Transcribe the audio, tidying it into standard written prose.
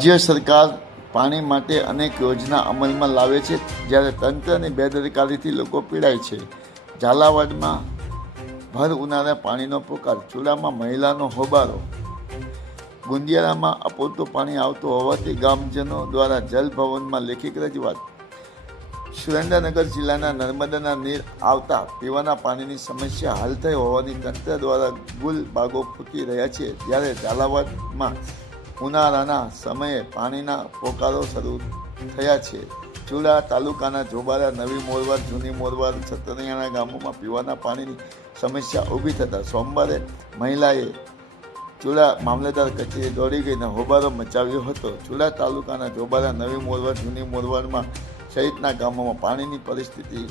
રાજ્ય સરકાર પાણી માટે અનેક યોજના અમલમાં લાવે છે, જ્યારે તંત્રની બેદરકારીથી લોકો પીડાય છે. ઝાલાવાડમાં ભર ઉનાળે પાણીનો પોકાર, ચૂલામાં મહિલાનો હોબાળો. ગુંદિયાળામાં અપૂરતું પાણી આવતું હોવાથી ગામજનો દ્વારા જલભવનમાં લેખિત રજૂઆત. સુરેન્દ્રનગર જિલ્લાના નર્મદાના નીર આવતા પીવાના પાણીની સમસ્યા હલ થઈ હોવાની તંત્ર દ્વારા ગુલબાગો ફૂટી રહ્યા છે, ત્યારે ઝાલાવાડમાં ઉનાળાના સમયે પાણીના પોકારો શરૂ થયા છે. ચુડા તાલુકાના જોબારા, નવી મોરવાડ, જૂની મોરવાડ, સતરિયાણા ગામોમાં પીવાના પાણીની સમસ્યા ઊભી થતાં સોમવારે મહિલાએ ચુડા મામલતદાર કચેરી દોડી ગઈને હોબાળો મચાવ્યો હતો. ચુડા તાલુકાના જોબારા, નવી મોરવાડ, જૂની મોરવાડમાં સહિતના ગામોમાં પાણીની પરિસ્થિતિ